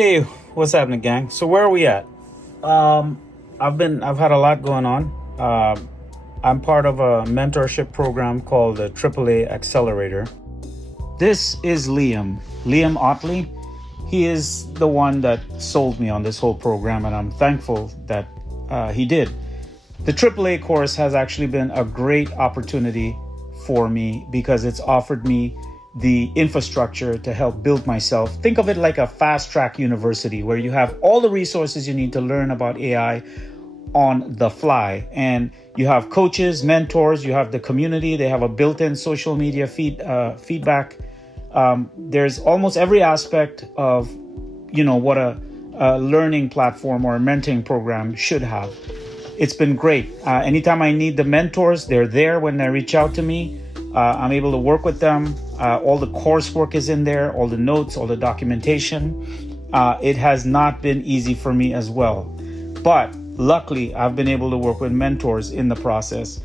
Hey, what's happening, gang? So where are we at? I've had a lot going on. I'm part of a mentorship program called the AAA Accelerator. This is Liam Otley. He is the one that sold me on this whole program, and I'm thankful that he did. The AAA course has actually been a great opportunity for me because it's offered me the infrastructure to help build myself. Think of it like a fast track university where you have all the resources you need to learn about AI on the fly. And you have coaches, mentors, you have the community. They have a built-in social media feedback. There's almost every aspect of, what a learning platform or a mentoring program should have. It's been great. Anytime I need the mentors, they're there when they reach out to me. I'm able to work with them. All the coursework is in there, all the notes, all the documentation. It has not been easy for me as well. But luckily, I've been able to work with mentors in the process.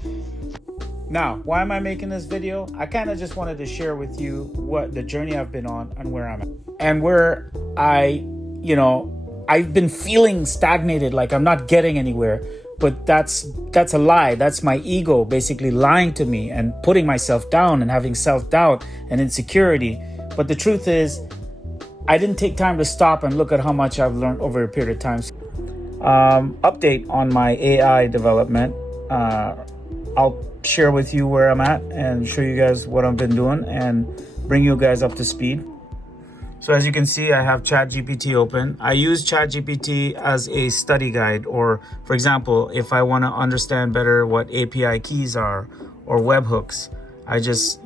Now, why am I making this video? I kind of just wanted to share with you what the journey I've been on and where I'm at. And where I've been feeling stagnated, like I'm not getting anywhere. But that's a lie. That's my ego basically lying to me and putting myself down and having self-doubt and insecurity. But the truth is, I didn't take time to stop and look at how much I've learned over a period of time. Update on my AI development. I'll share with you where I'm at and show you guys what I've been doing and bring you guys up to speed. So as you can see, I have ChatGPT open. I use ChatGPT as a study guide, or for example, if I want to understand better what API keys are or webhooks, I just,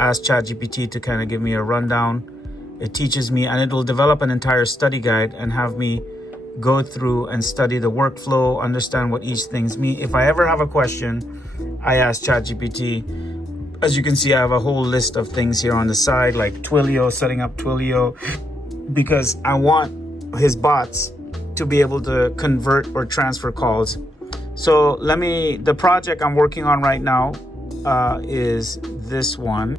ask ChatGPT to kind of give me a rundown. It teaches me, and it will develop an entire study guide and have me go through and study the workflow, understand what each things mean. If I ever have a question, I ask ChatGPT. As you can see, I have a whole list of things here on the side, like Twilio, setting up Twilio, because I want his bots to be able to convert or transfer calls. So the project I'm working on right now is this one.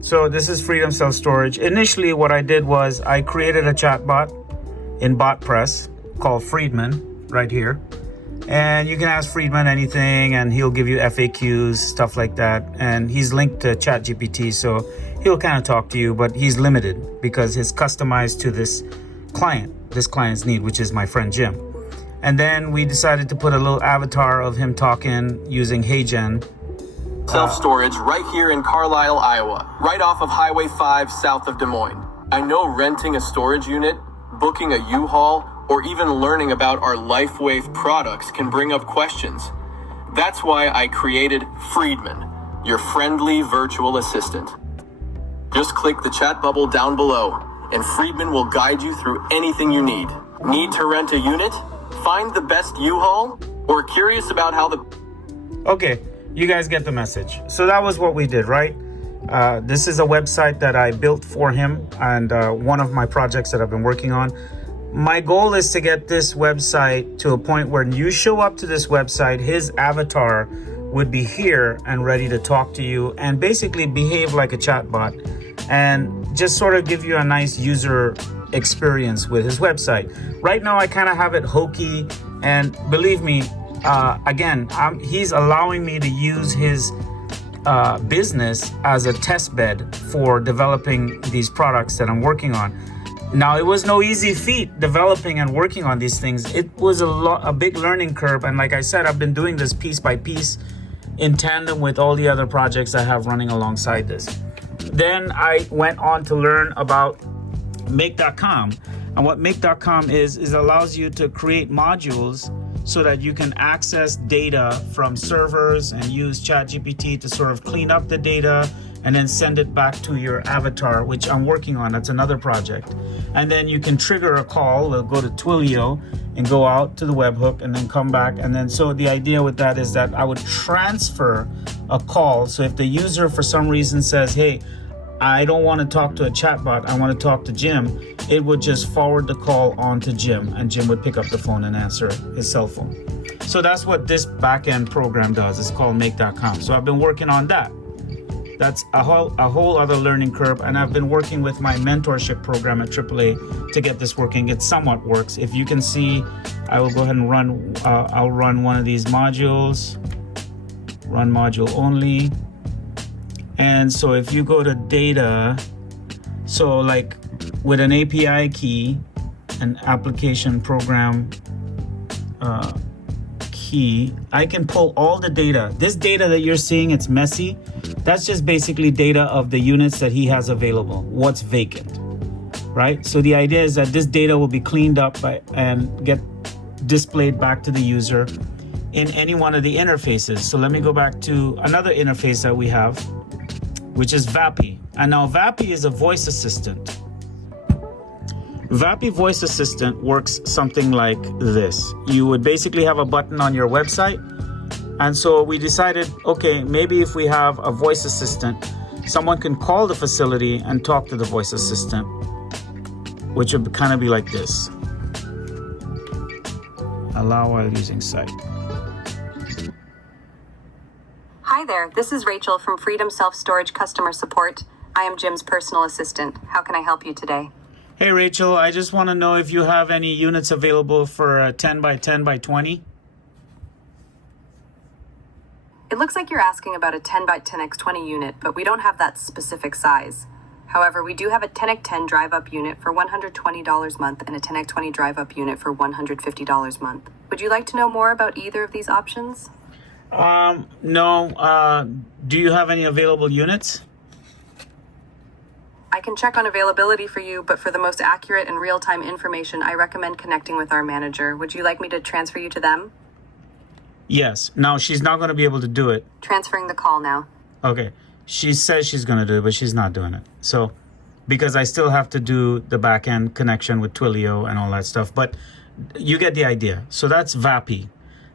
So this is Freedom Self-Storage. Initially, what I did was I created a chatbot in BotPress called Friedman right here. And you can ask Friedman anything and he'll give you FAQs, stuff like that. And he's linked to ChatGPT, so he'll kind of talk to you, but he's limited because it's customized to this client's need, which is my friend Jim. And then we decided to put a little avatar of him talking using HeyGen. Self-storage right here in Carlisle, Iowa, right off of Highway 5 south of Des Moines. I know renting a storage unit, booking a U-Haul, or even learning about our LifeWave products can bring up questions. That's why I created Friedman, your friendly virtual assistant. Just click the chat bubble down below, and Friedman will guide you through anything you need. Need to rent a unit? Find the best U-Haul? Or curious about how the... Okay, you guys get the message. So that was what we did, right? This is a website that I built for him and one of my projects that I've been working on. My goal is to get this website to a point where you show up to this website, his avatar would be here and ready to talk to you and basically behave like a chatbot and just sort of give you a nice user experience with his website. Right now, I kind of have it hokey, and believe me, he's allowing me to use his business as a test bed for developing these products that I'm working on. Now, it was no easy feat developing and working on these things. It was a big learning curve. And like I said, I've been doing this piece by piece in tandem with all the other projects I have running alongside this. Then I went on to learn about Make.com. And what Make.com is it allows you to create modules so that you can access data from servers and use ChatGPT to sort of clean up the data and then send it back to your avatar, which I'm working on. That's another project. And then you can trigger a call, go to Twilio and go out to the webhook and then come back. And then so the idea with that is that I would transfer a call. So if the user for some reason says, hey, I don't want to talk to a chatbot, I want to talk to Jim, it would just forward the call on to Jim and Jim would pick up the phone and answer his cell phone. So that's what this backend program does. It's called Make.com. So I've been working on that. That's a whole other learning curve, and I've been working with my mentorship program at AAA to get this working. It somewhat works. If you can see, I will go ahead and run, I'll run one of these modules, run module only. And so if you go to data, so like with an API key, an application program key, I can pull all the data. This data that you're seeing, it's messy. That's just basically data of the units that he has available, what's vacant, right? So the idea is that this data will be cleaned up and get displayed back to the user in any one of the interfaces. So let me go back to another interface that we have, which is Vappy. And now Vappy is a voice assistant. Vappy voice assistant works something like this. You would basically have a button on your website. And so we decided, okay, maybe if we have a voice assistant, someone can call the facility and talk to the voice assistant, which would kind of be like this. Allow while using site. Hi there, this is Rachel from Freedom Self-Storage Customer Support. I am Jim's personal assistant. How can I help you today? Hey Rachel, I just want to know if you have any units available for a 10 by 10 by 20. It looks like you're asking about a 10 by 10x20 unit, but we don't have that specific size. However, we do have a 10x10 drive-up unit for $120 a month and a 10x20 drive-up unit for $150 a month. Would you like to know more about either of these options? No. Do you have any available units? I can check on availability for you, but for the most accurate and real-time information, I recommend connecting with our manager. Would you like me to transfer you to them? Yes. Now, she's not going to be able to do it. Transferring the call now. Okay. She says she's going to do it, but she's not doing it. So, because I still have to do the back-end connection with Twilio and all that stuff. But you get the idea. So that's Vappy.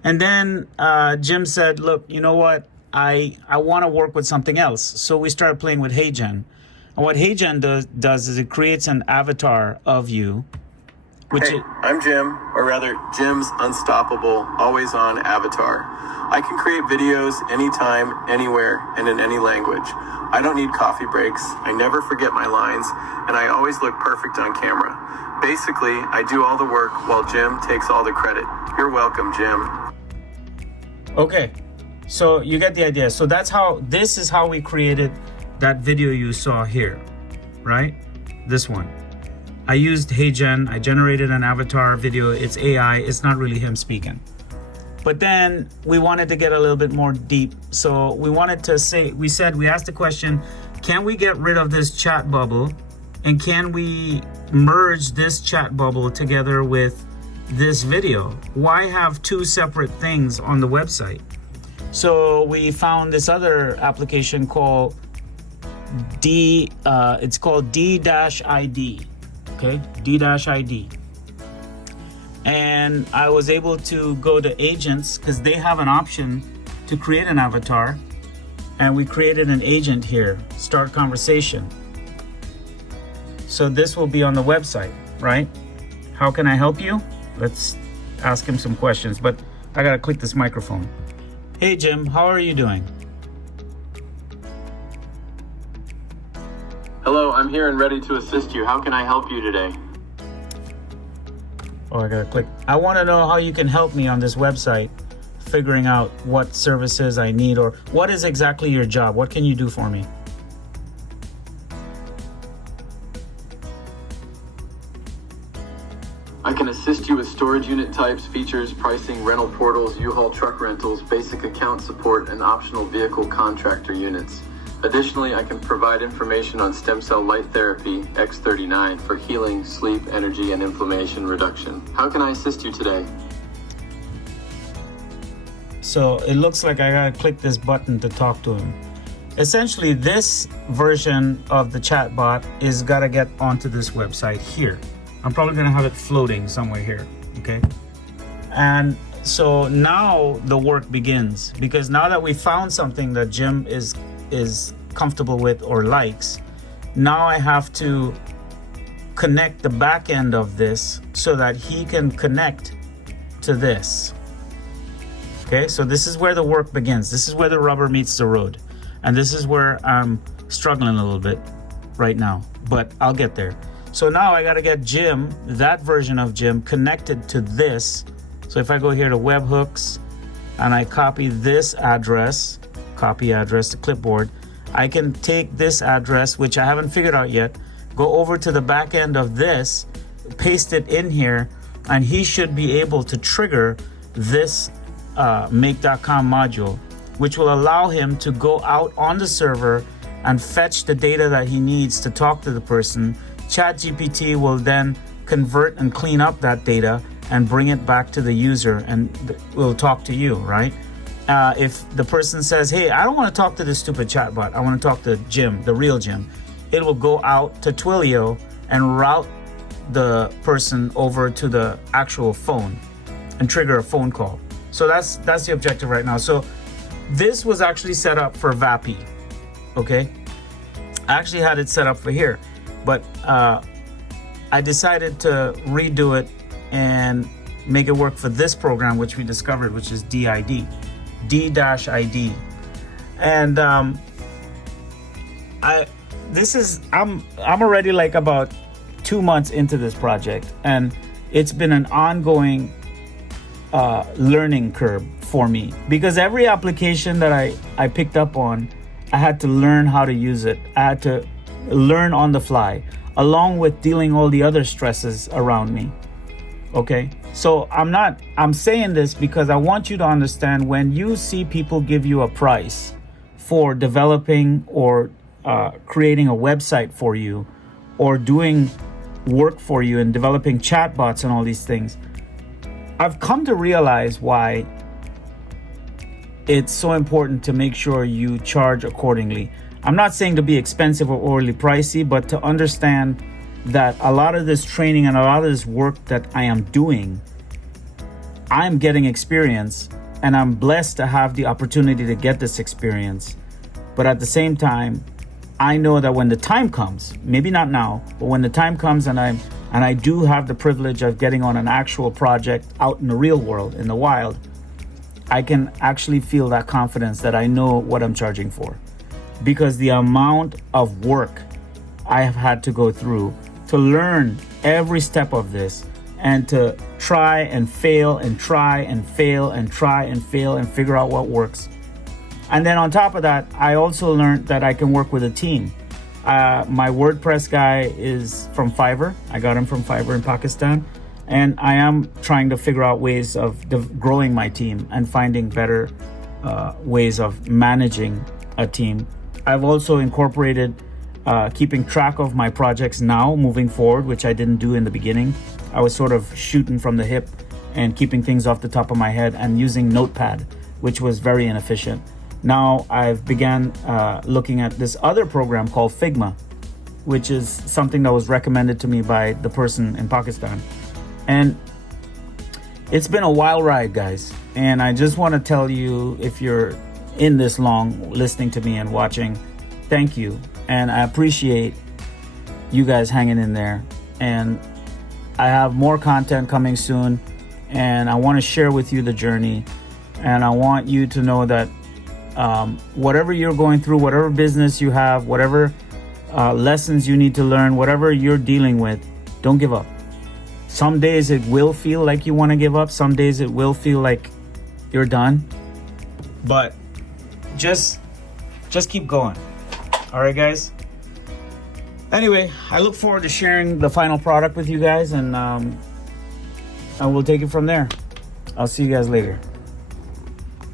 And then Jim said, look, you know what? I want to work with something else. So we started playing with HeyGen. And what HeyGen does is it creates an avatar of you. I'm Jim, or rather Jim's unstoppable, always-on avatar. I can create videos anytime, anywhere, and in any language. I don't need coffee breaks, I never forget my lines, and I always look perfect on camera. Basically, I do all the work while Jim takes all the credit. You're welcome, Jim. Okay, so you get the idea. So this is how we created that video you saw here, right? This one. I used HeyGen, I generated an avatar video, it's AI, it's not really him speaking. But then we wanted to get a little bit more deep. So we asked the question, can we get rid of this chat bubble? And can we merge this chat bubble together with this video? Why have two separate things on the website? So we found this other application called it's called D-ID. Okay, D-ID. And I was able to go to agents because they have an option to create an avatar. And we created an agent here, start conversation. So this will be on the website, right? How can I help you? Let's ask him some questions, but I gotta click this microphone. Hey Jim, how are you doing? Hello, I'm here and ready to assist you. How can I help you today? Oh, I gotta click. I wanna know how you can help me on this website, figuring out what services I need, or what is exactly your job? What can you do for me? I can assist you with storage unit types, features, pricing, rental portals, U-Haul truck rentals, basic account support, and optional vehicle contractor units. Additionally, I can provide information on stem cell light therapy, X39, for healing, sleep, energy, and inflammation reduction. How can I assist you today? So it looks like I gotta click this button to talk to him. Essentially, this version of the chatbot is gotta get onto this website here. I'm probably gonna have it floating somewhere here, okay? And so now the work begins, because now that we found something that Jim is comfortable with or likes, now I have to connect the back end of this so that he can connect to this. Okay, so this is where the work begins. This is where the rubber meets the road. And this is where I'm struggling a little bit right now, but I'll get there. So now I got to get Jim, that version of Jim, connected to this. So if I go here to webhooks and I copy this address, copy address to clipboard, I can take this address, which I haven't figured out yet, go over to the back end of this, paste it in here, and he should be able to trigger this make.com module, which will allow him to go out on the server and fetch the data that he needs to talk to the person. ChatGPT will then convert and clean up that data and bring it back to the user, and will talk to you, right? If the person says, hey, I don't want to talk to this stupid chatbot, I want to talk to Jim, the real Jim, it will go out to Twilio and route the person over to the actual phone and trigger a phone call. So that's the objective right now. So this was actually set up for VAPI, okay? I actually had it set up for here, but I decided to redo it and make it work for this program, which we discovered, which is DID, D-ID. And I'm already like about 2 months into this project, and it's been an ongoing learning curve for me, because every application that I picked up on, I had to learn how to use it. I had to learn on the fly, along with dealing all the other stresses around me. Okay, so I'm saying this because I want you to understand, when you see people give you a price for developing or creating a website for you, or doing work for you and developing chatbots and all these things, I've come to realize why it's so important to make sure you charge accordingly. I'm not saying to be expensive or overly pricey, but to understand that a lot of this training and a lot of this work that I am doing, I'm getting experience, and I'm blessed to have the opportunity to get this experience. But at the same time, I know that when the time comes, maybe not now, but when the time comes and I do have the privilege of getting on an actual project out in the real world, in the wild, I can actually feel that confidence that I know what I'm charging for. Because the amount of work I have had to go through to learn every step of this, and to try and fail and try and fail and try and fail and figure out what works. And then on top of that, I also learned that I can work with a team. My WordPress guy is from Fiverr. I got him from Fiverr in Pakistan. And I am trying to figure out ways of growing my team and finding better ways of managing a team. I've also incorporated keeping track of my projects now moving forward, which I didn't do in the beginning. I was sort of shooting from the hip and keeping things off the top of my head and using Notepad, which was very inefficient. Now I've began looking at this other program called Figma, which is something that was recommended to me by the person in Pakistan. And it's been a wild ride, guys. And I just want to tell you, if you're in this long listening to me and watching, thank you. And I appreciate you guys hanging in there. And I have more content coming soon. And I want to share with you the journey. And I want you to know that whatever you're going through, whatever business you have, whatever lessons you need to learn, whatever you're dealing with, don't give up. Some days it will feel like you want to give up. Some days it will feel like you're done. But just keep going. All right, guys. Anyway, I look forward to sharing the final product with you guys, and we'll take it from there. I'll see you guys later.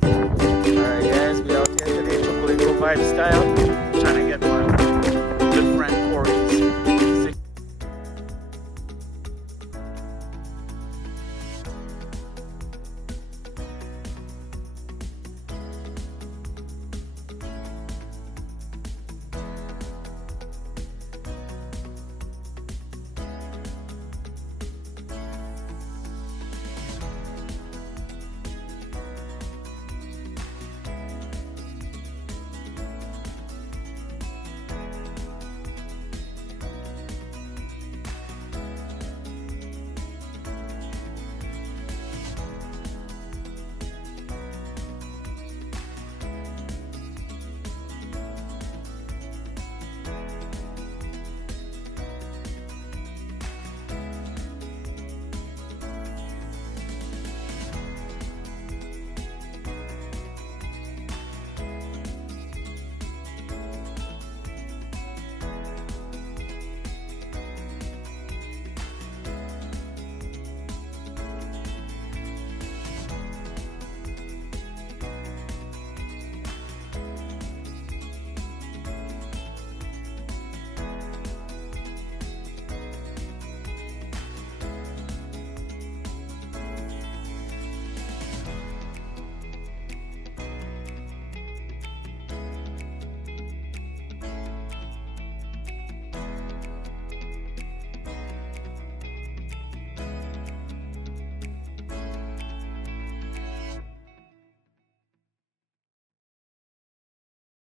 All right, guys. We out here today, Tropical Vibe Style.